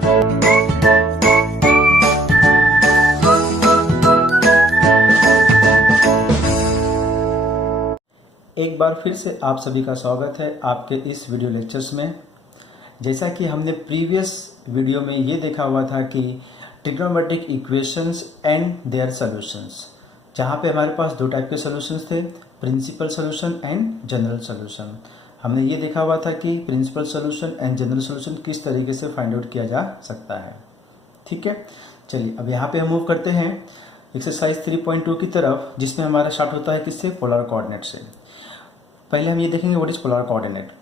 एक बार फिर से आप सभी का स्वागत है आपके इस वीडियो लेक्चर्स में। जैसा कि हमने प्रीवियस वीडियो में ये देखा हुआ था कि trigonometric equations and their solutions, जहाँ पे हमारे पास दो टाइप के सॉल्यूशंस थे, principal solution and general solution. हमने ये देखा हुआ था कि principal solution and general solution किस तरीके से फाइंड आउट किया जा सकता है। ठीक है, चलिए अब यहाँ पे हम मूव करते हैं एक्सरसाइज 3.2 की तरफ, जिसमें हमारा स्टार्ट होता है किससे, पोलर कोऑर्डिनेट से। पहले हम ये देखेंगे व्हाट इज पोलर कोऑर्डिनेट।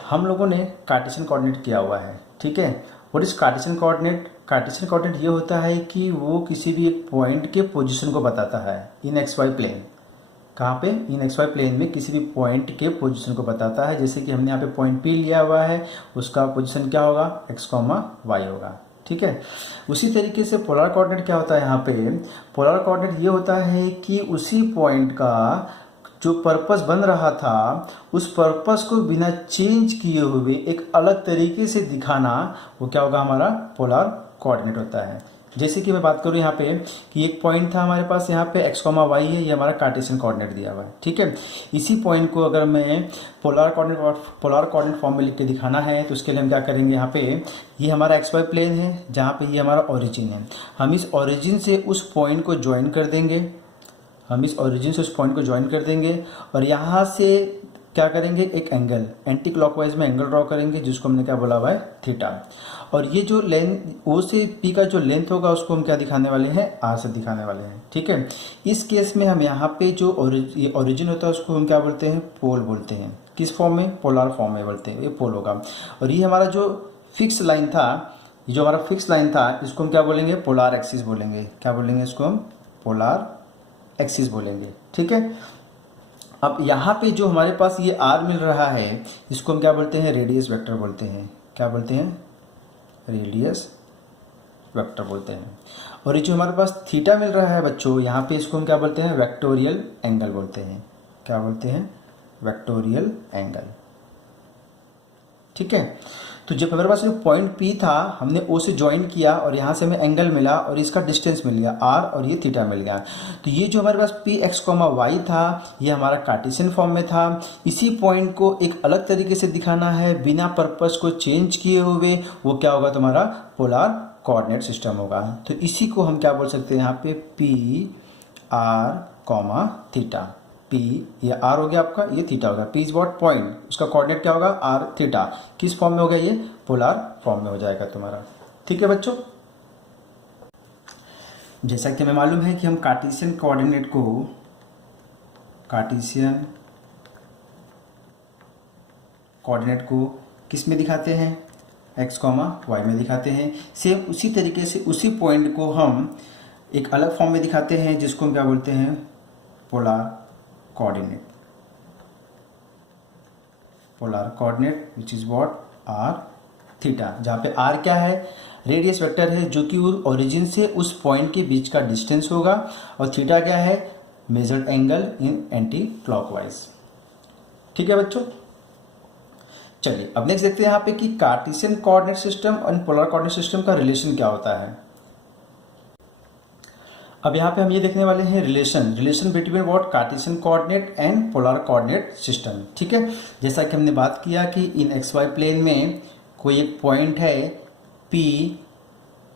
हम लोगों ने कार्टेशियन कोऑर्डिनेट किया हुआ है, ठीक है। What is Cartesian coordinate? Cartesian coordinate ये होता है कि वो किसी भी एक पॉइंट के पोजीशन को बताता है इन एक्स वाई प्लेन। कहाँ पे? इन एक्स वाई प्लेन में किसी भी पॉइंट के पोजीशन को बताता है। जैसे कि हमने यहाँ पे पॉइंट पी लिया हुआ है, उसका पोजीशन क्या होगा, एक्स कॉमा वाई होगा, ठीक है। उसी तरीके से पोलर कोऑर्डिनेट क्या होता है यहाँ पे? पोलर कोऑर्डिनेट ये होता है कि उसी पॉइंट का जो पर्पस बन रहा था उस पर्पस को बिना चेंज किए हुए एक अलग तरीके से दिखाना, वो क्या होगा, हमारा पोलर कोऑर्डिनेट होता है। जैसे कि मैं बात करूँ यहाँ पे कि एक पॉइंट था हमारे पास, यहाँ पे एक्स कॉमा वाई है, ये हमारा कार्टेशियन कोऑर्डिनेट दिया हुआ है, ठीक है। इसी पॉइंट को अगर मैं पोलर कोऑर्डिनेट फॉर्म में लिख के दिखाना है तो उसके लिए हम क्या करेंगे, यहाँ पे ये हमारा एक्स वाई प्लेन है, जहाँ पे ये हमारा ओरिजिन है। हम इस ओरिजिन से उस पॉइंट को ज्वाइन कर देंगे, और यहाँ से क्या करेंगे, एक एंगल एंटी क्लॉकवाइज में एंगल ड्रॉ करेंगे, जिसको हमने क्या बोला हुआ है, थीटा। और ये जो लेंथ ओ से पी का जो लेंथ होगा उसको हम क्या दिखाने वाले हैं, आर से दिखाने वाले हैं, ठीक है। इस केस में हम यहाँ पे जो ओरिजिन होता है उसको हम क्या बोलते हैं, पोल बोलते हैं। किस फॉर्म में? पोलर फॉर्म में बोलते हैं, ये पोल होगा। और ये हमारा जो फिक्स लाइन था, इसको हम क्या बोलेंगे, पोलर एक्सिस बोलेंगे। क्या बोलेंगे इसको हम? पोलर एक्सिस बोलेंगे, ठीक है। अब यहाँ पे जो हमारे पास ये आर मिल रहा है, इसको हम क्या बोलते हैं, रेडियस वेक्टर बोलते हैं। क्या बोलते हैं? रेडियस वेक्टर बोलते हैं। और ये जो हमारे पास थीटा मिल रहा है बच्चों, यहाँ पे इसको हम क्या बोलते हैं, वेक्टोरियल एंगल बोलते हैं। क्या बोलते हैं? वेक्टोरियल एंगल, ठीक है। तो जब हमारे पास जो पॉइंट पी था, हमने ओ से ज्वाइन किया और यहाँ से हमें एंगल मिला और इसका डिस्टेंस मिल गया आर, और ये थीटा मिल गया। तो ये जो हमारे पास पी एक्स कॉमा वाई था, ये हमारा कार्टेशियन फॉर्म में था। इसी पॉइंट को एक अलग तरीके से दिखाना है बिना पर्पस को चेंज किए हुए, वो क्या होगा, तुम्हारा पोलर कोऑर्डिनेट सिस्टम होगा। तो इसी को हम क्या बोल सकते हैं यहाँ पे, P R comma theta. P, ये आर हो गया आपका, ये थीटा हो गया। पी इज व्हाट, पॉइंट, उसका कोऑर्डिनेट क्या होगा, आर थीटा। किस फॉर्म में हो गया, ये पोलर फॉर्म में हो जाएगा तुम्हारा, ठीक है बच्चों। जैसा कि हमें मालूम है कि हम कार्टेशियन कोऑर्डिनेट को किस में दिखाते हैं, एक्स कॉमा वाई में दिखाते हैं। सेम उसी तरीके से उसी पॉइंट को हम एक अलग फॉर्म में दिखाते हैं, जिसको हम क्या बोलते हैं, polar coordinate which is what, R theta. जहाँ पे आर क्या है, रेडियस वेक्टर है, जो कि ओरिजिन से उस पॉइंट के बीच का डिस्टेंस होगा। और थीटा क्या है, measured angle in anti clockwise, ठीक है बच्चों। चलिए अब नेक्स्ट देखते हैं यहाँ पे कि कार्टेशियन कोऑर्डिनेट सिस्टम और पोलर कोऑर्डिनेट सिस्टम का रिलेशन क्या होता है। अब यहाँ पे हम ये देखने वाले हैं relation between what, Cartesian coordinate and polar coordinate system, ठीक है। जैसा कि हमने बात किया कि इन एक्स वाई प्लेन में कोई एक पॉइंट है P,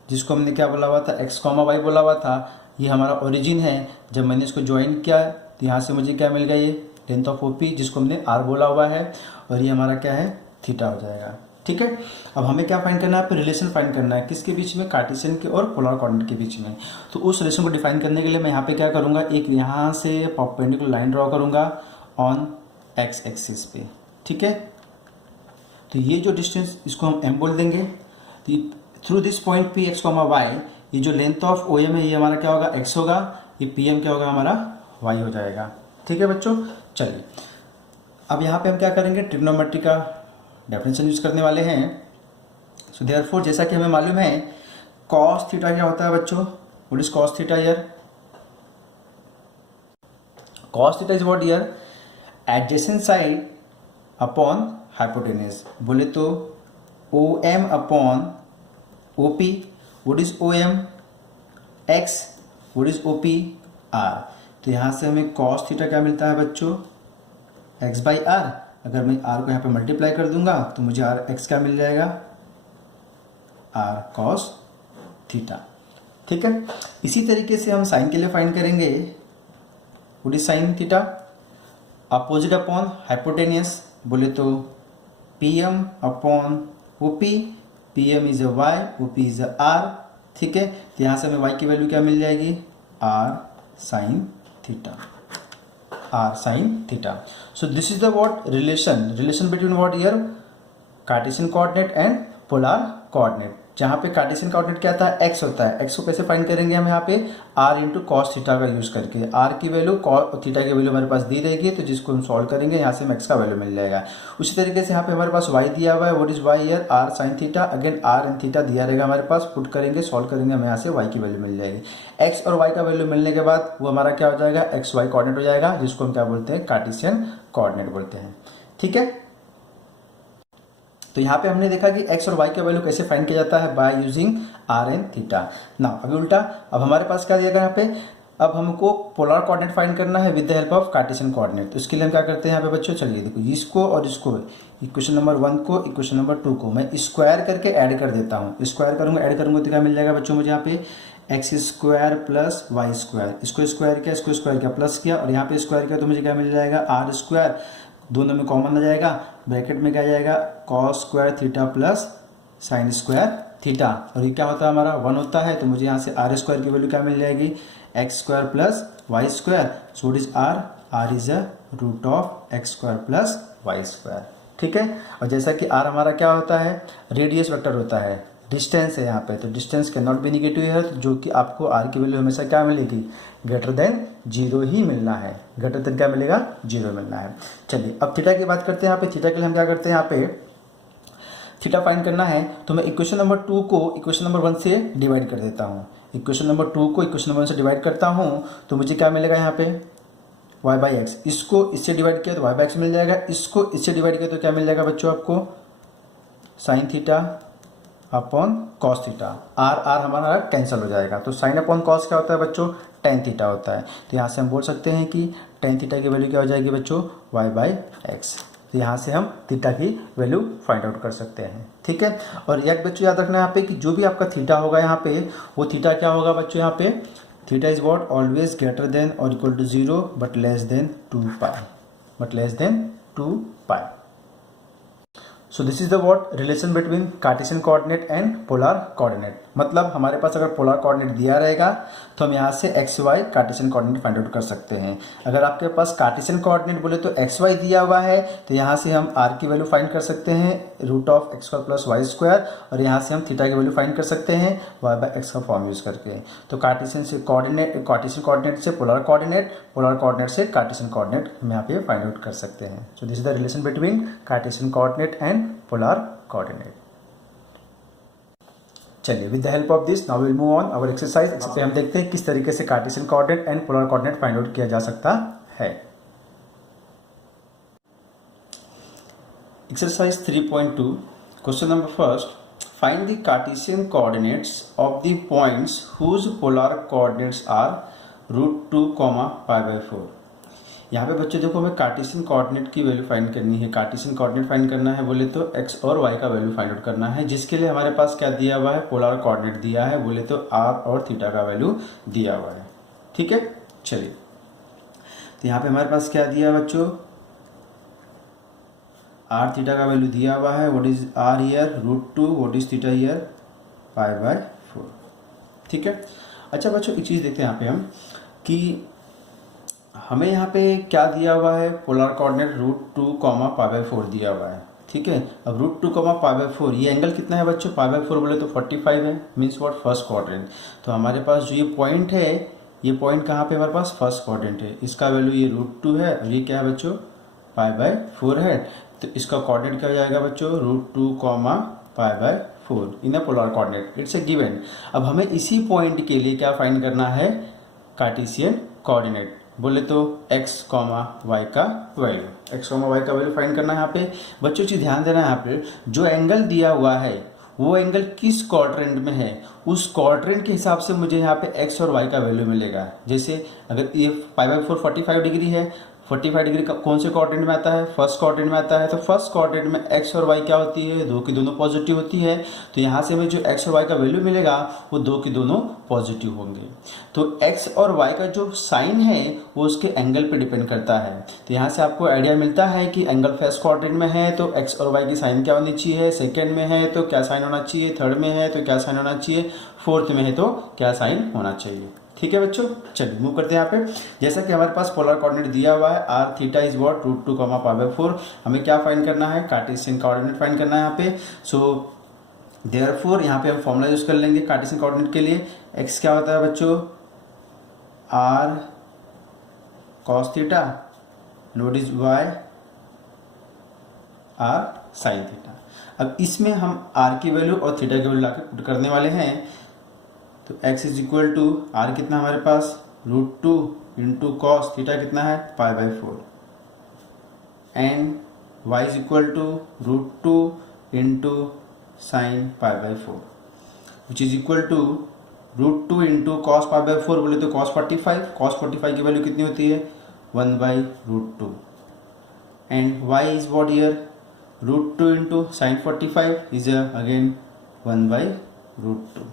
जिसको हमने क्या बोला हुआ था, एक्स कॉमा वाई बोला हुआ था। ये हमारा ओरिजिन है। जब मैंने इसको ज्वाइन किया तो यहाँ से मुझे क्या मिल गया, ये लेंथ ऑफ OP, जिसको हमने R बोला हुआ है, और ये हमारा क्या है, थीटा हो जाएगा, ठीक है। अब हमें क्या फाइंड करना है, पे रिलेशन फाइंड करना है, किसके बीच में, कार्टेशियन के और पोलर कोऑर्डिनेट के बीच में। तो उस रिलेशन को डिफाइन करने के लिए मैं यहाँ पे क्या करूँगा, एक यहाँ से परपेंडिकुलर लाइन ड्रॉ करूँगा ऑन एक्स एक्सिस पे, ठीक है। तो ये जो डिस्टेंस, इसको हम m बोल देंगे। Through this point P X comma Y, ये जो लेंथ ऑफ OM है, ये हमारा क्या होगा, x होगा। ये PM क्या होगा, हमारा y हो जाएगा, ठीक है बच्चों। चलिए अब यहाँ पे हम क्या करेंगे, ट्रिग्नोमेट्री का डेफिनेशन यूज करने वाले हैं। सो देयरफॉर, जैसा कि हमें मालूम है कॉस थीटा क्या होता है बच्चों, what is cos theta here? Cos theta is what here, adjacent side upon hypotenuse. बोले तो OM upon OP, what is OM, X, what is OP, R। तो यहाँ से हमें cos थीटा क्या मिलता है बच्चों, x बाई आर। अगर मैं r को यहाँ पे मल्टीप्लाई कर दूंगा तो मुझे r x क्या मिल जाएगा, r cos थीटा। ठीक है, इसी तरीके से हम साइन के लिए फाइंड करेंगे, what is sine theta, opposite upon hypotenuse, बोले तो PM upon OP, PM is a y, OP is a r। ठीक है, तो यहाँ से हमें y की वैल्यू क्या मिल जाएगी, r sine theta, r sin theta. So this is the what relation between what here, Cartesian coordinate and polar coordinate. जहाँ पे कार्टेशियन कोऑर्डिनेट क्या था, x होता है, x को कैसे फाइंड करेंगे हम यहाँ पे, r इंटू कॉस थीटा का यूज करके। r की वैल्यू थीटा की वैल्यू हमारे पास दी रहेगी, तो जिसको हम सॉल्व करेंगे यहाँ से हमें x का वैल्यू मिल जाएगा। उसी तरीके से यहाँ पे हमारे पास y दिया हुआ है, what is y here, r sine theta, again r and theta दिया रहेगा हमारे पास, पुट करेंगे सॉल्व करेंगे, हमें यहाँ से y की वैल्यू मिल जाएगी। x और y का वैल्यू मिलने के बाद वो हमारा क्या हो जाएगा, एक्स वाई कोऑर्डिनेट हो जाएगा, जिसको हम क्या बोलते हैं, कार्टेशियन कोऑर्डिनेट बोलते हैं। ठीक है, तो यहाँ पे हमने देखा कि x और y का वैल्यू कैसे फाइंड किया जाता है, by using r and theta. ना अभी उल्टा, अब हमारे पास क्या दिया गया यहाँ पे, अब हमको पोलर कोऑर्डिनेट फाइंड करना है with the help of Cartesian coordinate. तो इसके लिए हम क्या करते हैं यहाँ पे बच्चों, चलिए देखो, इसको और इसको, इक्वेशन नंबर 1 को इक्वेशन नंबर 2 को मैं स्क्वायर करके ऐड कर देता हूँ। स्क्वायर करूँगा, ऐड करूँगा तो क्या मिल जाएगा बच्चों मुझे यहाँ पे, X square plus Y square, इसको स्क्वायर किया, इसको स्क्वायर किया, प्लस किया, और यहाँ पे स्क्वायर किया तो मुझे क्या मिल जाएगा, आर स्क्वायर, दोनों में कॉमन आ जाएगा, ब्रैकेट में क्या जाएगा, cos square theta plus sine square theta, और ये क्या होता है हमारा 1 होता है, तो मुझे यहाँ से आर स्क्वायर की वैल्यू क्या मिल जाएगी, X square plus Y square, so it is R is a root of x square plus Y square. ठीक है, और जैसा कि आर हमारा क्या होता है, रेडियस वेक्टर होता है, डिस्टेंस है यहाँ पे, तो distance can not be negative है, जो कि आपको आर की वैल्यू हमेशा क्या मिलेगी, ग्रेटर देन 0 ही मिलना है, ग्रेटर देन क्या मिलेगा, 0 मिलना है। चलिए अब थीटा की बात करते हैं। यहाँ पे थीटा के लिए हम क्या करते हैं, यहाँ पे थीटा फाइंड करना है तो मैं इक्वेशन नंबर 2 को इक्वेशन नंबर 1 से डिवाइड कर देता हूँ। इक्वेशन नंबर 2 को इक्वेशन नंबर 1 से डिवाइड करता हूँ तो मुझे क्या मिलेगा यहाँ पे, y बाई एक्स, इसको इससे डिवाइड किया तो y बाई एक्स मिल जाएगा, इसको इससे डिवाइड किया तो क्या मिल जाएगा बच्चों आपको, sine theta upon cos theta, आर हमारा कैंसिल हो जाएगा, तो साइन अपॉन कॉस क्या होता है बच्चों, टेन थीटा होता है। तो यहाँ से हम बोल सकते हैं कि टेन थीटा की वैल्यू क्या हो जाएगी बच्चों, y बाई एक्स। तो यहाँ से हम थीटा की वैल्यू फाइंड आउट कर सकते हैं। ठीक है, और एक बच्चों याद रखना यहाँ पे कि जो भी आपका थीटा होगा यहाँ पे, वो थीटा क्या होगा बच्चों, यहाँ पे theta is what, always greater than और equal to 0 but less than 2 pi. So this is the what relation between Cartesian coordinate and polar coordinate. मतलब हमारे पास अगर पोलर कोऑर्डिनेट दिया रहेगा तो हम यहाँ से x y Cartesian coordinate find out कर सकते हैं। अगर आपके पास कार्टेशियन कोऑर्डिनेट बोले तो एक्स वाई दिया हुआ है तो यहाँ से हम आर की वैल्यू फाइंड कर सकते हैं root of x square plus Y square, और यहाँ से हम थीटा की वैल्यू फाइंड कर सकते हैं वाई बाई एक्स का फॉर्म यूज करके। तो कार्टेशियन कोऑर्डिनेट से पोलर कोऑर्डिनेट से कार्टेशियन कोऑर्डिनेट हम यहाँ पे फाइंड आउट कर सकते हैं। So this is the relation between Cartesian coordinate and polar coordinate. चलिए with the help of this now will move on our exercise. हम देखते हैं किस तरीके से Cartesian coordinate and polar coordinate find out किया जा सकता है। Exercise 3.2 question number first, find the Cartesian coordinates of the points whose polar coordinates are √2, π/4। यहाँ पे बच्चों देखो हमें कार्टेशियन कोऑर्डिनेट की वैल्यू फाइंड करनी है। कार्टेशियन कोऑर्डिनेट फाइंड करना है बोले तो एक्स और वाई का वैल्यू फाइंड आउट करना है, जिसके लिए हमारे पास क्या दिया हुआ है, पोलर कोऑर्डिनेट दिया है, बोले तो आर और थीटा का वैल्यू दिया हुआ है। ठीक है, चलिए तो यहाँ पे हमारे पास क्या दिया है बच्चों, आर थीटा का वैल्यू दिया हुआ है, what is R here √2, what is theta here π/4। ठीक है, अच्छा बच्चों एक चीज़ देखते हैं यहाँ पे हम कि हमें यहाँ पे क्या दिया हुआ है, पोलर कोऑर्डिनेट √2, π/4 दिया हुआ है। ठीक है, अब √2, π/4 ये एंगल कितना है बच्चों, π/4 बोले तो 45 है, मीन्स व्हाट, फर्स्ट क्वाड्रेंट। तो हमारे पास जो ये पॉइंट है, ये पॉइंट कहाँ पे हमारे पास, फर्स्ट क्वाड्रेंट है, इसका वैल्यू ये √2 है और ये क्या है बच्चों, π/4 है। तो इसका कोऑर्डिनेट क्या हो जाएगा बच्चों, √2, π/4 in a polar coordinate, it's a given. अब हमें इसी पॉइंट के लिए क्या फाइंड करना है, कार्टेशियन कोऑर्डिनेट। बोले तो x कॉमा वाई का वैल्यू, x कॉमा वाई का वैल्यू फाइंड करना है यहाँ पे। बच्चों चीज ध्यान देना है यहाँ पे, जो एंगल दिया हुआ है वो एंगल किस क्वाड्रेंट में है, उस क्वाड्रेंट के हिसाब से मुझे यहाँ पे x और y का वैल्यू मिलेगा। जैसे अगर ये पाई बाई 4 45 डिग्री है, 45 डिग्री का कौन से क्वाड्रेंट में आता है, फर्स्ट क्वाड्रेंट में आता है। तो फर्स्ट क्वाड्रेंट में x और y क्या होती है, दो की दोनों पॉजिटिव होती है। तो यहाँ से हमें जो x और y का वैल्यू मिलेगा वो दो की दोनों पॉजिटिव होंगे। तो x और y का जो साइन है वो उसके एंगल पे डिपेंड करता है। तो यहाँ से आपको आइडिया मिलता है कि एंगल फर्स्ट क्वाड्रेंट में है तो x और y की साइन क्या होनी चाहिए, सेकेंड में है तो क्या साइन होना चाहिए, थर्ड में है तो क्या साइन होना चाहिए, फोर्थ में है तो क्या साइन होना चाहिए। ठीक है बच्चों, चलिए मूव करते हैं यहाँ पे। जैसा कि हमारे पास पोलर कोऑर्डिनेट दिया हुआ है r theta is what √2 pi by 4, हमें क्या फाइंड करना है, कार्टेशियन कोऑर्डिनेट फाइंड करना है यहाँ पे। सो देयरफॉर यहाँ पे हम फॉर्मूला यूज कर लेंगे कार्टेशियन कोऑर्डिनेट के लिए। x क्या होता है बच्चों, r cos theta, what is y r sin theta. अब इसमें हम r की वैल्यू और थीटा की वैल्यू लाके पुट करने वाले हैं। तो x is equal to r कितना हमारे पास √2 इंटू कॉस थीटा कितना है pi by 4 and y is equal to √2 into sine pi by 4 which is equal to √2 into cos pi by 4 बोले तो कॉस 45 की वैल्यू कितनी होती है 1 by √2 and y is what year √2 into sign 45 is again 1 by √2।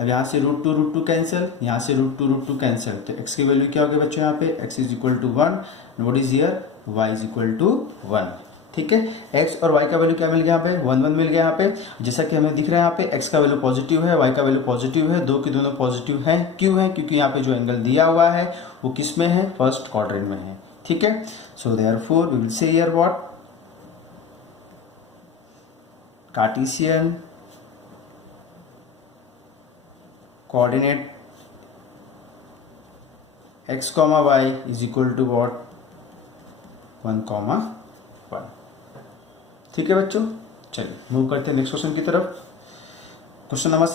अब यहाँ से √2 cancel, यहाँ से √2 कैंसिल, तो x की वैल्यू क्या होगी बच्चों यहाँ पे, x is equal to 1, what is here y is equal to 1। ठीक है, x और y का वैल्यू क्या मिल गया यहाँ पे, 1 1 मिल गया यहाँ पे। जैसा कि हमें दिख रहा है यहाँ पे x का वैल्यू पॉजिटिव है, y का वैल्यू पॉजिटिव है, दो की दोनों पॉजिटिव है। क्यों है, क्योंकि यहाँ पे जो एंगल दिया हुआ है वो किस में है, फर्स्ट क्वाड्रेंट में है। ठीक है, so therefore we will say here what, Cartesian coordinate x comma y is equal to what 1 comma 1। ठीक है बच्चों, चलिए मूव करते हैं नेक्स्ट क्वेश्चन की तरफ। क्वेश्चन नंबर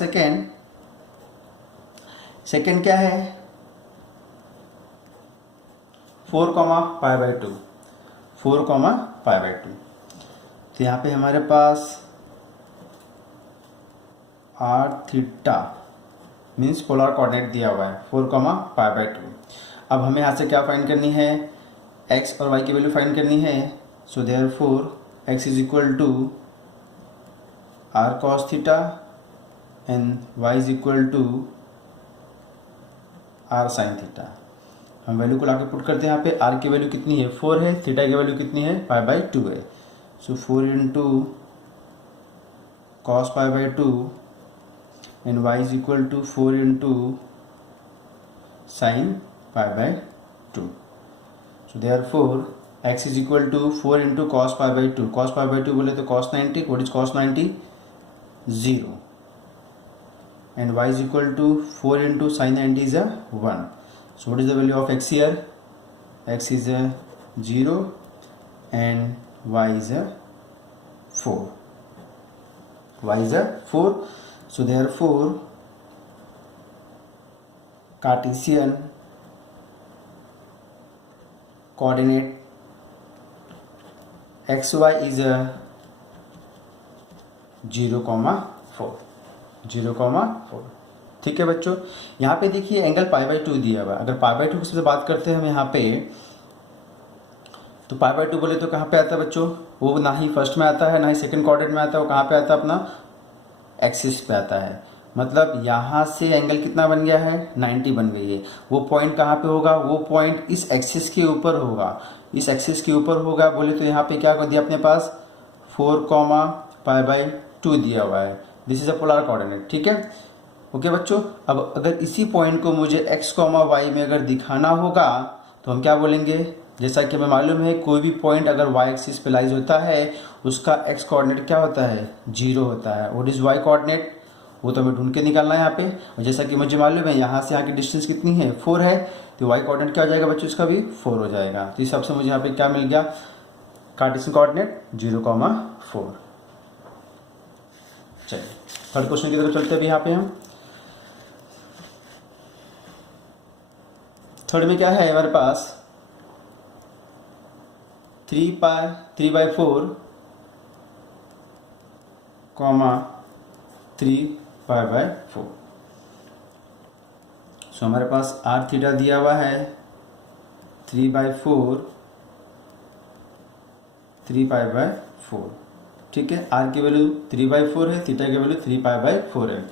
सेकेंड क्या है, 4 comma pi by 2, 4 comma pi by 2। तो यहाँ पे हमारे पास r theta means polar coordinate दिया हुआ है 4 कॉमा पाई बाई 2। अब हमें यहाँ से क्या फाइंड करनी है, x और y की वैल्यू फाइंड करनी है। So therefore x is equal to r cos theta and y is equal to r sin theta. हम वैल्यू को लाके पुट करते हैं यहाँ पे, r की वैल्यू कितनी है 4 है, थीटा की वैल्यू कितनी है पाई बाई 2 है। सो 4 into cos pi by 2 and y is equal to 4 into sin pi by 2. So therefore x is equal to 4 into cos pi by 2. Cos pi by 2 बोले तो cos 90. What is cos 90? 0. And y is equal to 4 into sin 90 is a 1. So what is the value of x here? X is a 0 and y is a 4. Y is a 4. So therefore Cartesian coordinate xy is a 0,4। ठीक है बच्चों, यहाँ पे देखिए angle pi by 2 दिया हुआ है। अगर पाई बाई 2 से बात करते हैं हम यहाँ पे, तो पाई बाई 2 बोले तो कहाँ पे आता है बच्चों, वो ना ही फर्स्ट में आता है ना ही सेकंड क्वाड्रेंट में आता है, वो कहाँ पे आता है अपना एक्सिस पे आता है। मतलब यहाँ से एंगल कितना बन गया है 90 बन गई है। वो पॉइंट कहाँ पे होगा, वो पॉइंट इस एक्सिस के ऊपर होगा, इस एक्सिस के ऊपर होगा। बोले तो यहाँ पे क्या कर दिया अपने पास 4 कॉमा पाई बाई 2 दिया हुआ है। This is a polar coordinate. ठीक है, ओके बच्चों। अब अगर इसी पॉइंट को मुझे x कॉमा वाई में अगर दिखाना होगा तो हम क्या बोलेंगे, जैसा कि हमें मालूम है कोई भी पॉइंट अगर y एक्सिस पे लाइज होता है उसका x कोऑर्डिनेट क्या होता है 0 होता है। व्हाट इज y कोऑर्डिनेट, वो तो हमें ढूंढ के निकालना है यहाँ पे। और जैसा कि मुझे मालूम है यहाँ से यहाँ की डिस्टेंस कितनी है 4 है, तो y कोऑर्डिनेट क्या हो जाएगा बच्चों, इसका भी 4 हो जाएगा। तो इस हिसाब से मुझे यहाँ पे क्या मिल गया, कार्टेशियन कोऑर्डिनेट 0,4। चलिए थर्ड क्वेश्चन की तरफ चलते हैं अभी यहाँ पे हम। थर्ड में क्या है हमारे पास 3/4 कॉमा 3/4। सो हमारे पास आर थीटा दिया हुआ है 3/4 3/4। ठीक है, आर की वैल्यू 3/4 है, थीटा की वैल्यू 3/4 है।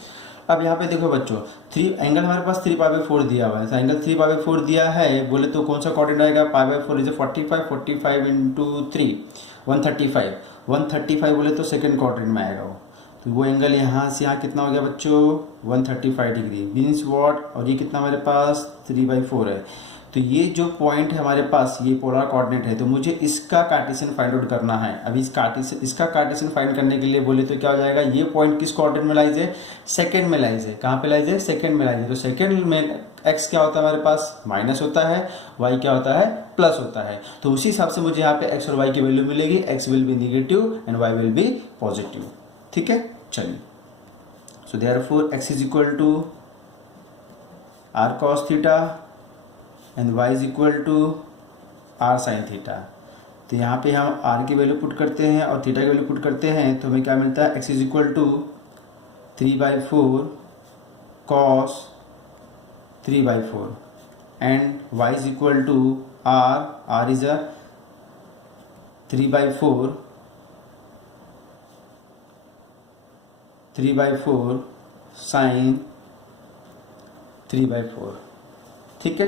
अब यहाँ पे देखो बच्चों, एंगल हमारे पास 3/4 दिया हुआ है। एंगल 3/4 दिया है बोले तो कौन सा कोऑर्डिनेट आएगा, π/4 इज 45 इंटू 3 135। 135 बोले तो सेकंड क्वाड्रेंट में आएगा वो, तो वो एंगल यहाँ से यहाँ कितना हो गया बच्चों 135 डिग्री मीन्स वॉट। और ये कितना हमारे पास 3/4 है। तो ये जो पॉइंट है हमारे पास ये पोलर कोऑर्डिनेट है, तो मुझे इसका कार्टेशियन फाइंड आउट करना है। अभी इसका कार्टेशियन फाइंड करने के लिए बोले तो क्या हो जाएगा, ये पॉइंट किस कोऑर्डिनेट में लाइज है, सेकंड में लाइज है। कहाँ पे लाइज है, सेकंड में लाइज है। तो सेकंड में एक्स क्या होता है हमारे पास माइनस होता है, वाई क्या होता है प्लस होता है। तो उसी हिसाब से मुझे यहाँ पे एक्स और वाई की वैल्यू मिलेगी, x will be negative and y will be positive. ठीक है, चलिए। So therefore x is equal to r cos theta and y is equal to r sine theta. तो यहाँ पे हम r की वैल्यू पुट करते हैं और थीटा की वैल्यू पुट करते हैं, तो हमें क्या मिलता है, x is equal to 3/4 cos 3/4 and y is equal to r is 3/4 sine 3/4। ठीक है,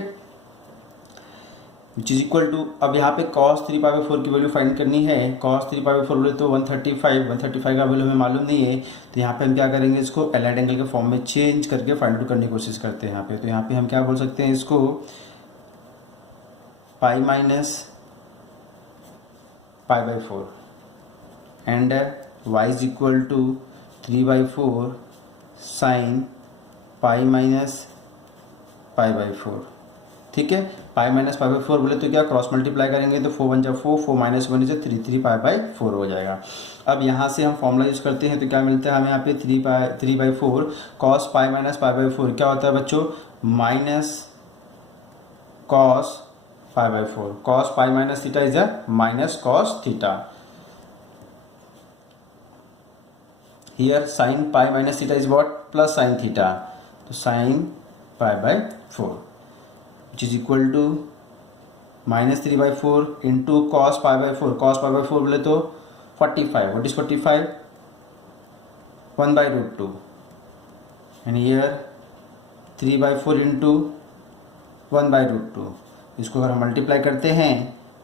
विच इज इक्वल टू, अब यहाँ पे cos 3/4 की वैल्यू फाइंड करनी है। cos 3/4 बोले तो 135 का वैल्यू हमें मालूम नहीं है, तो यहाँ पे हम क्या करेंगे, इसको एलाइड एंगल के फॉर्म में चेंज करके फाइंड आउट करने की कोशिश करते हैं यहाँ पे। तो यहाँ पे हम क्या बोल सकते हैं इसको, pi minus π/4 and y is equal to 3/4 sine pi minus π/4। ठीक है, पाई माइनस π/4 बोले तो क्या क्रॉस मल्टीप्लाई करेंगे तो 4 1 4 4 माइनस 1 इज 3 3π/4 हो जाएगा। अब यहाँ से हम फॉर्मूला यूज करते हैं तो क्या मिलता है हमें यहाँ पे 3/4 कॉस पाई माइनस π/4 क्या होता है बच्चों, minus cos π/4। Cos pi minus theta is minus cos theta. Here sine pi minus theta is what, plus sine theta. तो sine π/4 which is equal to minus 3/4 into cos π/4। cos π/4 बोले तो 45। what is 45, 1/√2 and here 3/4 into 1/√2। इसको अगर हम multiply करते हैं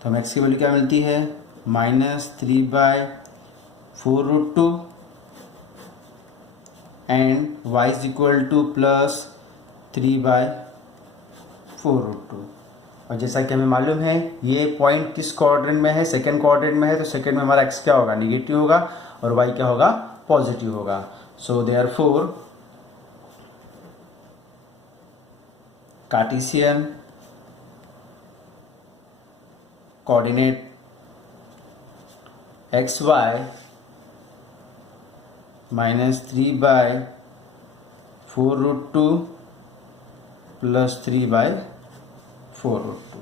तो हम x की वैल्यू क्या मिलती है, -3/4√2 and y is equal two plus 3/4√2। और जैसा कि हमें मालूम है ये पॉइंट किस क्वाड्रेंट में है, सेकंड क्वाड्रेंट में है, तो सेकंड में हमारा x क्या होगा, निगेटिव होगा और y क्या होगा, पॉजिटिव होगा। So therefore Cartesian coordinate xy -3/4√2 plus 3/4√2।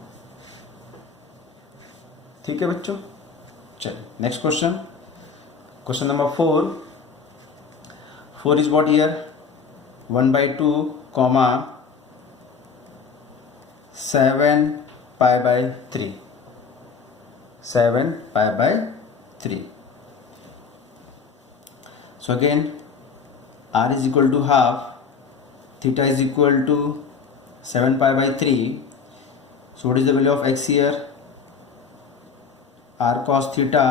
ठीक है बच्चों, चलिए next question, question number 4 is what here 1/2 comma 7π/3 7π/3। So again r is equal to half, theta is equal to 7π/3. So what is the value of x here, r cos theta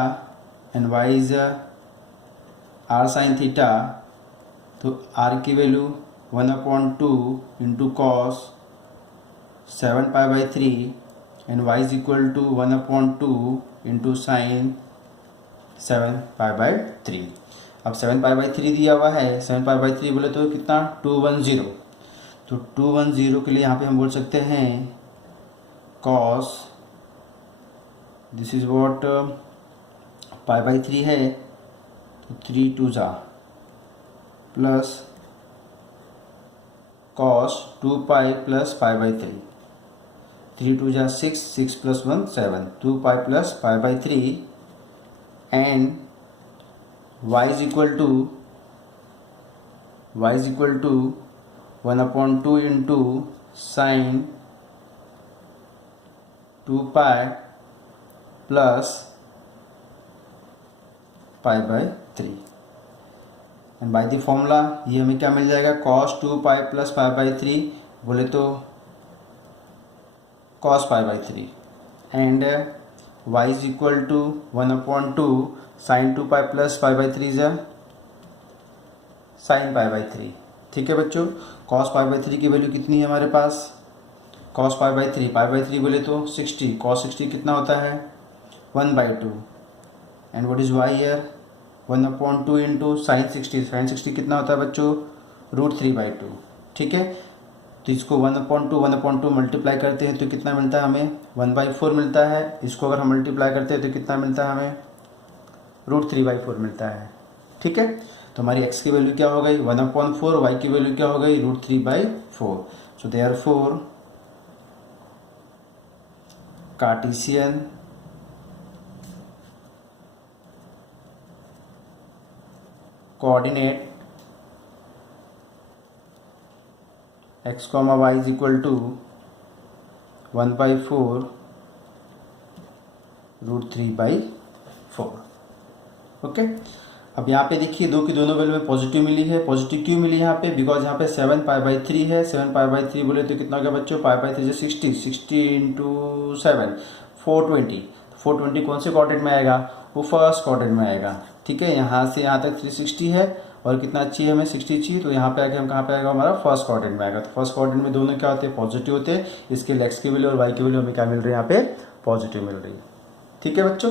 and y is r sin theta। तो r की value 1/2 into cos 7π/3 and y is equal to 1/2 into sin 7π/3। अब 7π/3 दिया हुआ है, 7π/3 बोले तो कितना 210। तो 210 के लिए यहाँ पे हम बोल सकते हैं cos, दिस इज व्हाट π/3 है तो 3 2 जा प्लस cos 2π प्लस π/3। 3 2 जा 6, 6 plus 1 7, 2 pi plus pi by 3 and y is equal to 1/2 into sine 2 pi plus pi by 3 and by the formula ये हमें क्या मिल जाएगा, cos 2 pi plus pi by 3 बोले तो cos pi by 3 and y is equal to 1/2 sine 2 pi plus pi by 3 जा sign pi by 3। ठीक है बच्चों, cos पाई बाई 3 की वैल्यू कितनी है हमारे पास, cos पाई बाई 3 बोले तो 60, cos 60 कितना होता है 1/2 and what is y here 1/2 into sign 60 कितना होता है बच्चों √3/2। ठीक है, तो इसको 1/2 मल्टीप्लाई करते हैं तो कितना मिलता है हमें 1/4 मिलता है। इसको अगर हम मल्टीप्लाई करते हैं तो कितना मिलता है हमें √3/4 मिलता है। ठीक है, तो हमारी x की वैल्यू क्या हो गई 1/4, y की वैल्यू क्या हो गई √3/4। So therefore Cartesian coordinate x, y is equal to 1/4 √3/4। Okay, अब यहाँ पे देखिए दो की दोनों वैल्यू में पॉजिटिव मिली है। पॉजिटिव क्यों मिली यहाँ पे, बिकॉज यहाँ पे 7 पाई बाई 3 है। 7 पाई बाई 3 बोले तो कितना हो गया बच्चों, पाई बाई 3 से 60 इंटू 7 420। 420 कौन से क्वाड्रेंट में आएगा, वो फर्स्ट क्वाड्रेंट में आएगा। ठीक है, यहाँ से यहाँ तक 360 है और कितना चाहिए हमें 60 चाहिए, तो यहाँ पे आके हम कहाँ पे आएगा हमारा फर्स्ट क्वाड्रेंट में आएगा। तो फर्स्ट क्वाड्रेंट में दोनों क्या होते हैं पॉजिटिव होते हैं, इसके एक्स की वैल्यू और वाई की वैल्यू हमें क्या मिल रही है यहाँ पे पॉजिटिव मिल रही है। ठीक है बच्चों,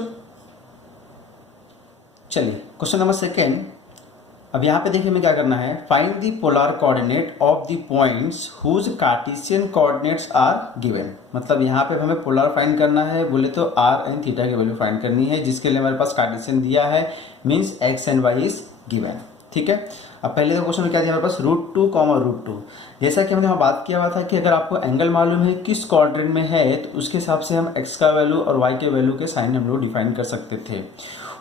चलिए क्वेश्चन नंबर सेकेंड। अब यहाँ पे देखिए हमें क्या करना है, find the polar coordinate of the points whose Cartesian coordinates are given. मतलब यहाँ पे हमें पोलर फाइंड करना है, बोले तो आर एंड थीटा की वैल्यू फाइंड करनी है, जिसके लिए हमारे पास कार्टेशियन दिया है, means x and y is given. ठीक है, अब पहले का क्वेश्चन में क्या दिया हमारे पास √2, √2। जैसा कि हमने वहाँ बात किया हुआ था कि अगर आपको एंगल मालूम है किस क्वाड्रेंट में है, तो उसके हिसाब से हम एक्स का वैल्यू और वाई के वैल्यू के साइन हम लोग डिफाइन कर सकते थे।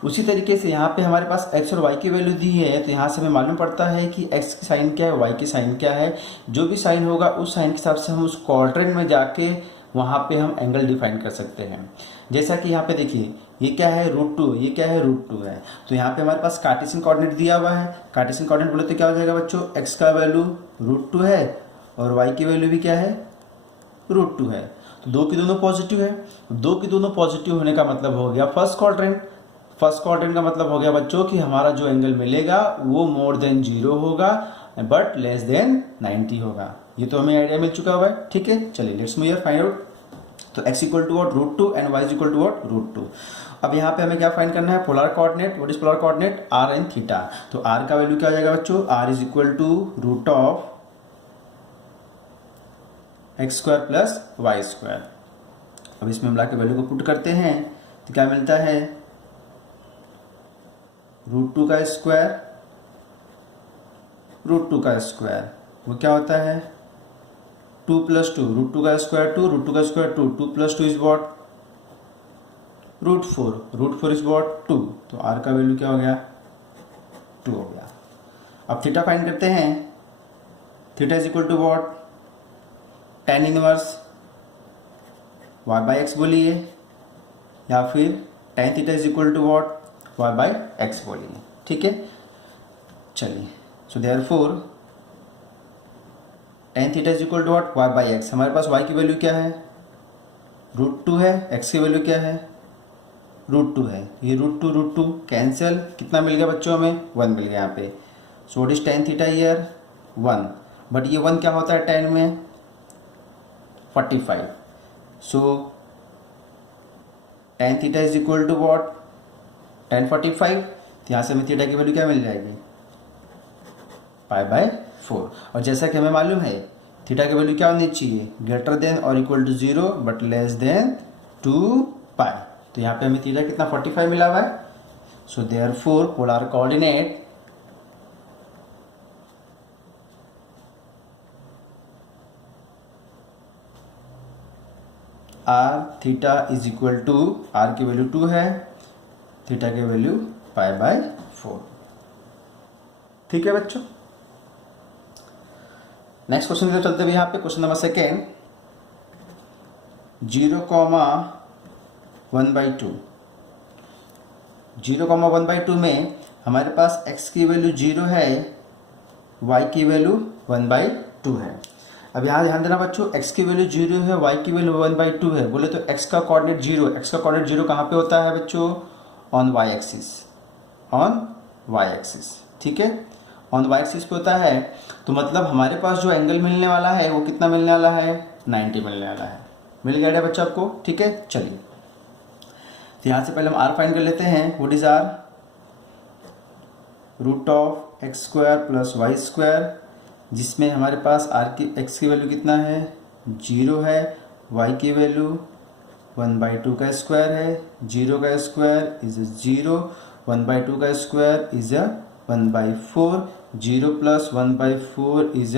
उसी तरीके से यहाँ पे हमारे पास x और y की वैल्यू दी है, तो यहाँ से हमें मालूम पड़ता है कि x की साइन क्या है, y की साइन क्या है। जो भी साइन होगा उस साइन के हिसाब से हम उस क्वाड्रेंट में जाके वहाँ पे हम एंगल डिफाइन कर सकते हैं। जैसा कि यहाँ पे देखिए ये क्या है √2, ये क्या है √2 है। तो यहाँ पे हमारे पास कार्टेशियन कोऑर्डिनेट दिया हुआ है। कार्टेशियन कोऑर्डिनेट बोले तो क्या हो जाएगा बच्चों, x का वैल्यू √2 है और y की वैल्यू भी क्या है √2 है। तो दो की दोनों पॉजिटिव है। दो की दोनों पॉजिटिव होने का मतलब हो गया फर्स्ट क्वाड्रेंट। फर्स्ट क्वाड्रेंट का मतलब हो गया बच्चों कि हमारा जो एंगल मिलेगा वो मोर देन 0 होगा बट लेस देन 90 होगा। ये तो हमें आइडिया मिल चुका हुआ है। ठीक है, चलिए let's move here find out. तो x equal to what √2 and y equal to what √2। अब यहाँ पे हमें क्या फाइंड करना है, polar coordinate. What is polar coordinate, r and theta. तो r का वैल्यू क्या हो जाएगा बच्चों, r is equal to √(x² plus y²। अब इसमें हम ला के वैल्यू को पुट करते हैं तो क्या मिलता है √2 का स्क्वायर, √2 का स्क्वायर वो क्या होता है 2 + 2, √2 का स्क्वायर 2, √2 का square 2, 2 + 2 is what √4, √4 is what 2। तो r का वैल्यू क्या हो गया 2 हो गया। अब थीटा फाइंड करते हैं। Theta is equal to what tan inverse y/x बोलिए, या फिर tan theta is equal to what y/x बोलिए। ठीक है, चलिए so therefore tan theta is equal to what y/x। हमारे पास y की वैल्यू क्या है √2 है, x की वैल्यू क्या है √2 है। ये √2 कैंसिल, कितना मिल गया बच्चों हमें 1 मिल गया यहाँ पे। So what is tan theta here 1, but ये 1 क्या होता है tan में 45। So tan theta is equal to what tan 45। तो यहाँ से हमें थीटा की वैल्यू क्या मिल जाएगी π/4। और जैसा कि हमें मालूम है थीटा की वैल्यू क्या होनी चाहिए ग्रेटर देन और equal to 0 but less than 2π। तो यहाँ पे हमें थीटा कितना 45 मिला हुआ है। So therefore polar coordinate r theta is equal to, r की वैल्यू 2 है, थीटा की वैल्यू π/4। ठीक है बच्चों, नेक्स्ट क्वेश्चन की तरफ चलते हुए यहाँ पे क्वेश्चन नंबर सेकेंड, 0,1/2। 0,1/2 में हमारे पास x की वैल्यू 0 है, y की वैल्यू 1/2 है। अब यहाँ ध्यान देना बच्चों, x की वैल्यू 0 है, y की वैल्यू 1/2 है, बोले तो x का कोऑर्डिनेट 0, x का कोऑर्डिनेट 0 कहाँ पे होता है बच्चों? On y axis, on y axis. ठीक है, ऑन y एक्सिस पे होता है, तो मतलब हमारे पास जो एंगल मिलने वाला है वो कितना मिलने वाला है? 90 मिलने वाला है। मिल गया बच्चा आपको? ठीक है, चलिए तो यहाँ से पहले हम r फाइंड कर लेते हैं। What is r? √x² + y², जिसमें हमारे पास x की वैल्यू कितना है? 0 है, y की वैल्यू 1/2 का स्क्वायर है, 0 का स्क्वायर इज 0, 1/2 का स्क्वायर इज 1/4, 0 + 1/4 इज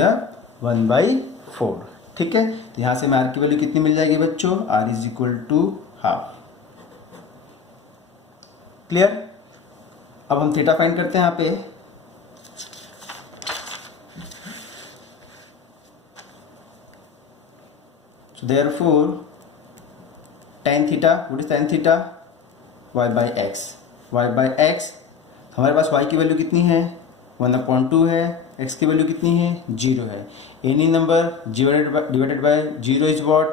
1/4। ठीक है, तो यहाँ से हमें r की वैल्यू कितनी मिल जाएगी बच्चों? r is equal to half. Clear? अब हम थीटा फाइंड करते हैं यहाँ पे। So therefore tan theta, what is tan theta? y/x, y/x हमारे पास y की वैल्यू कितनी है? 1/2 है, x की वैल्यू कितनी है? 0 है। Any number divided by 0 is what?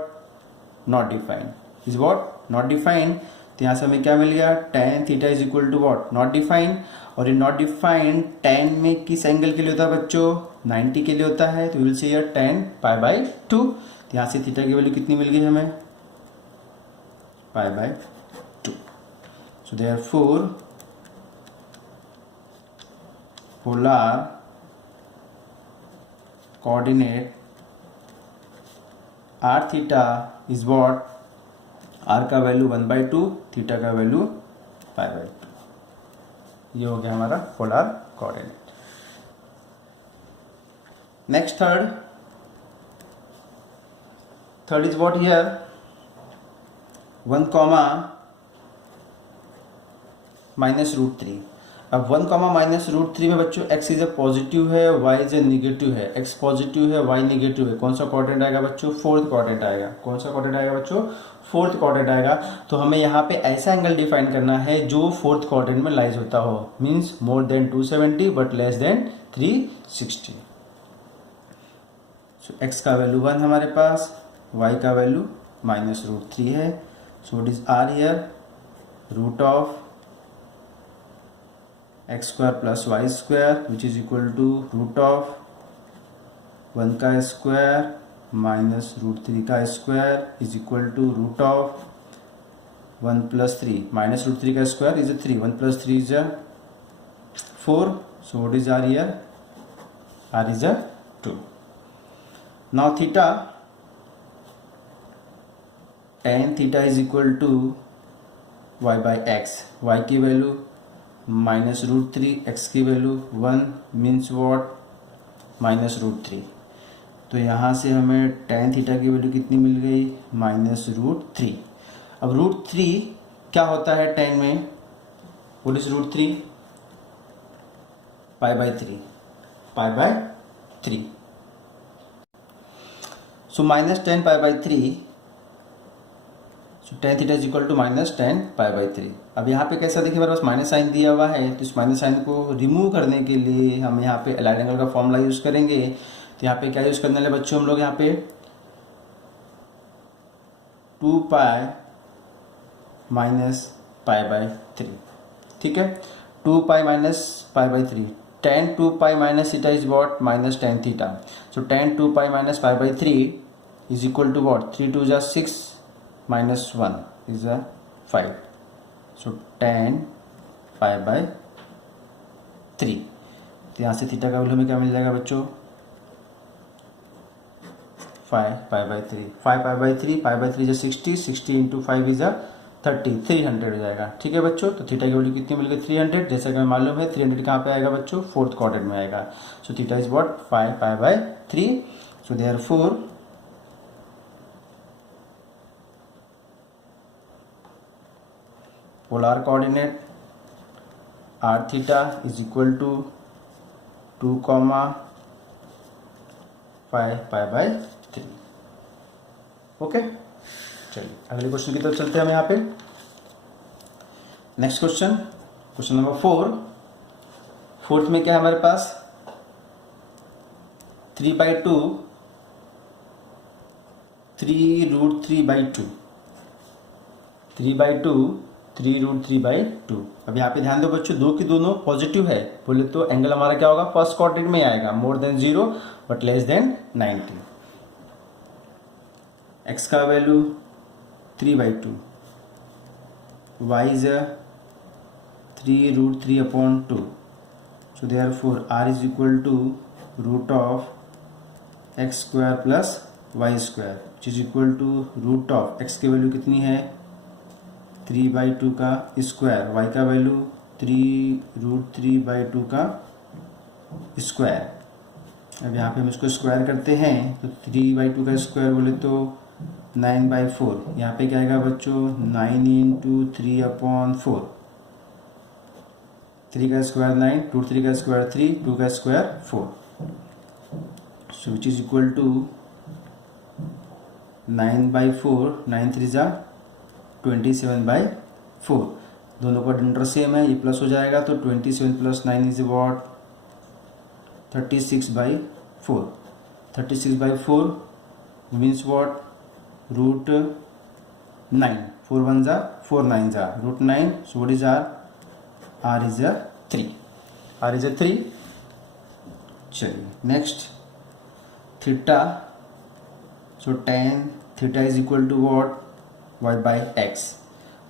Not defined. Is what? Not defined. तो यहाँ से हमें क्या मिल गया? tan theta is equal to what? Not defined. और ये नॉट डिफाइंड tan में किस एंगल के लिए होता है बच्चों? 90 के लिए होता है, तो विल से हियर tan π/2। यहाँ से थीटा की वैल्यू कितनी मिल गई हमें? π/2। So therefore polar coordinate r theta is what? r का वैल्यू 1/2, थीटा का वैल्यू π/2। ये हो गया हमारा polar coordinate. Next third is what here? 1, -√3। अब 1, -√3 में बच्चों x इज अ पॉजिटिव है, y इज अ निगेटिव है। x पॉजिटिव है, y निगेटिव है। कौन सा कोऑर्डिनेट आएगा बच्चों? फोर्थ कोऑर्डिनेट आएगा। कौन सा कोऑर्डिनेट आएगा बच्चों? फोर्थ कोऑर्डिनेट आएगा। तो हमें यहाँ पे ऐसा एंगल डिफाइन करना है जो फोर्थ कोऑर्डिनेट में लाइज होता हो, means more than 270 but less than 360। So x का वैल्यू 1 हमारे पास, y का वैल्यू -√3 है। So it is r here √x² + y² which is equal to √1 का स्क्वायर -√3 का स्क्वायर इज इक्वल टू √1 + 3, -√3 का स्क्वायर इज 3, 1 + 3 इज 4। So what is r here? r is 2। Now theta, tan theta is equal to y/x, y की value -√3, x की value 1 means what? -√3। तो यहाँ से हमें tan थीटा की वैल्यू कितनी मिल गई? -√3। अब √3 क्या होता है tan में? What is √3? π/3, π/3। So -10 π/3, tan theta is equal to -10 π/3। अब यहाँ पे कैसा देखिए, मेरे पास माइनस साइन दिया हुआ है, तो इस माइनस साइन को रिमूव करने के लिए हम यहाँ पे अलाइड एंगल का फॉर्मूला यूज करेंगे। तो यहाँ पे क्या यूज करने वाले बच्चों हम लोग? यहाँ पे 2π - π/3। ठीक है, 2π - π/3। tan 2π - theta is what? -tan theta. So tan 2π - π/3 is equal to what? 3 2 = 6 -1 is 5. So tan π/3। तो यहाँ से थीटा का वैल्यू हमें क्या मिल जाएगा बच्चों? 5 π/3, 5 π/3, π/3 is 60, 60 × 5 is 30, 300 हो जाएगा। ठीक है बच्चों, तो थीटा की वैल्यू कितनी मिल गई? 300। जैसा कि हमें मालूम है 300 कहाँ पे आएगा बच्चों? फोर्थ क्वाड्रेंट में आएगा। So theta is what? 5 π/3। So therefore polar coordinate r theta is equal to 2, 5 pi by 3। Okay, चलिए अगले क्वेश्चन की तरफ चलते हैं हम यहाँ पे। Next question, question number 4। Fourth में क्या है हमारे पास 3/2 3√3/2 3/2 3√3/2। अब यहाँ पे ध्यान दो बच्चों, दो की दोनों पॉजिटिव है, बोले तो एंगल हमारा क्या होगा, फर्स्ट क्वाड्रेंट में आएगा, more than 0 but less then 90। x का value 3/2, y is 3√3/2, so therefore r is equal to root of x square plus y square which is equal to root of x की value कितनी है 3/2 का square, y का value 3√3/2 का square. अब यहाँ पे हम इसको स्क्वायर करते हैं तो 3/2 का स्क्वायर बोले तो 9/4। यहाँ पे क्या आएगा बच्चों 9 × 3/4, 3 का स्क्वायर 9, 2 का स्क्वायर 3, 2 का square 4, so which is equal to 9/4, 9 3 जा 27/4। दोनों का डिनोमिनेटर सेम है, ये प्लस हो जाएगा तो 27 + 9 इज व्हाट 36/4। 36/4 मीन्स व्हाट √9, 4 1 जा 4 9 जा √9, so what is r is a 3, r is a 3। चलिए next theta, so tan theta is equal to what y/x।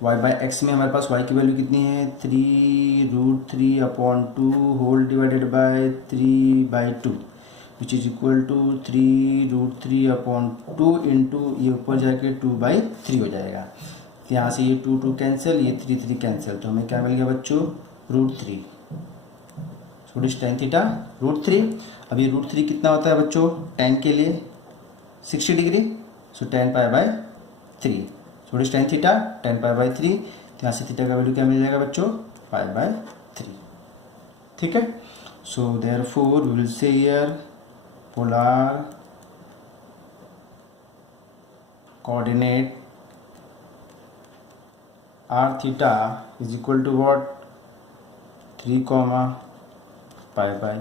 y/x में हमारे पास y की वैल्यू कितनी है 3√3/2 whole divided by 3/2 which is equal to 3√3/2 into ये ऊपर जाके 2/3 हो जाएगा। यहाँ से ये 2 2 कैंसिल, ये 3 3 कैंसिल, तो हमें क्या मिल गया बच्चों √3। सो इट इज tan थीटा √3। अब ये √3 कितना होता है बच्चों tan के लिए 60 degree, so tan π/3। So it is tan theta tan π/3। तो यहाँ से थीटा का वैल्यू क्या मिल जाएगा बच्चों π/3। ठीक है, so therefore we will say here polar coordinate r theta is equal to what 3, π/3।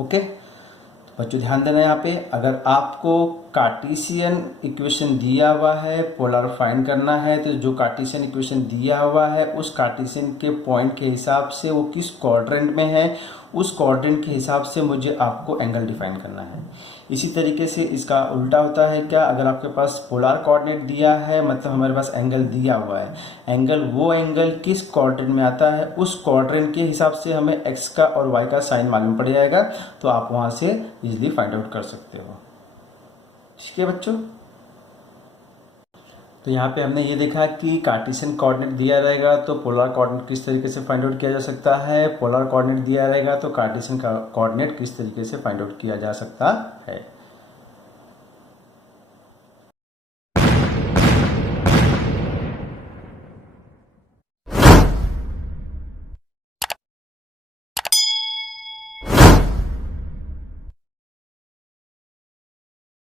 Okay, तो बच्चों ध्यान देना यहाँ पे, अगर आपको कार्टेशियन इक्वेशन दिया हुआ है, पोलर फाइंड करना है, तो जो कार्टेशियन इक्वेशन दिया हुआ है उस कार्टेशियन के पॉइंट के हिसाब से वो किस क्वाड्रेंट में है, उस क्वाड्रेंट के हिसाब से मुझे आपको एंगल डिफाइन करना है। इसी तरीके से इसका उल्टा होता है क्या, अगर आपके पास पोलर कोऑर्डिनेट दिया है मतलब हमारे पास एंगल दिया हुआ है, एंगल वो एंगल किस क्वाड्रेंट में आता है उस क्वाड्रेंट के हिसाब से हमें एक्स का और वाई का साइन मालूम पड़ जाएगा, तो आप वहाँ से इजीली फाइंड आउट कर सकते हो। ठीक है बच्चों, तो यहाँ पे हमने ये देखा कि कार्टेशियन कोऑर्डिनेट दिया रहेगा तो पोलर कोऑर्डिनेट किस तरीके से फाइंड आउट किया जा सकता है, पोलर कोऑर्डिनेट दिया रहेगा तो कार्टेशियन कोऑर्डिनेट किस तरीके से फाइंड आउट किया जा सकता है।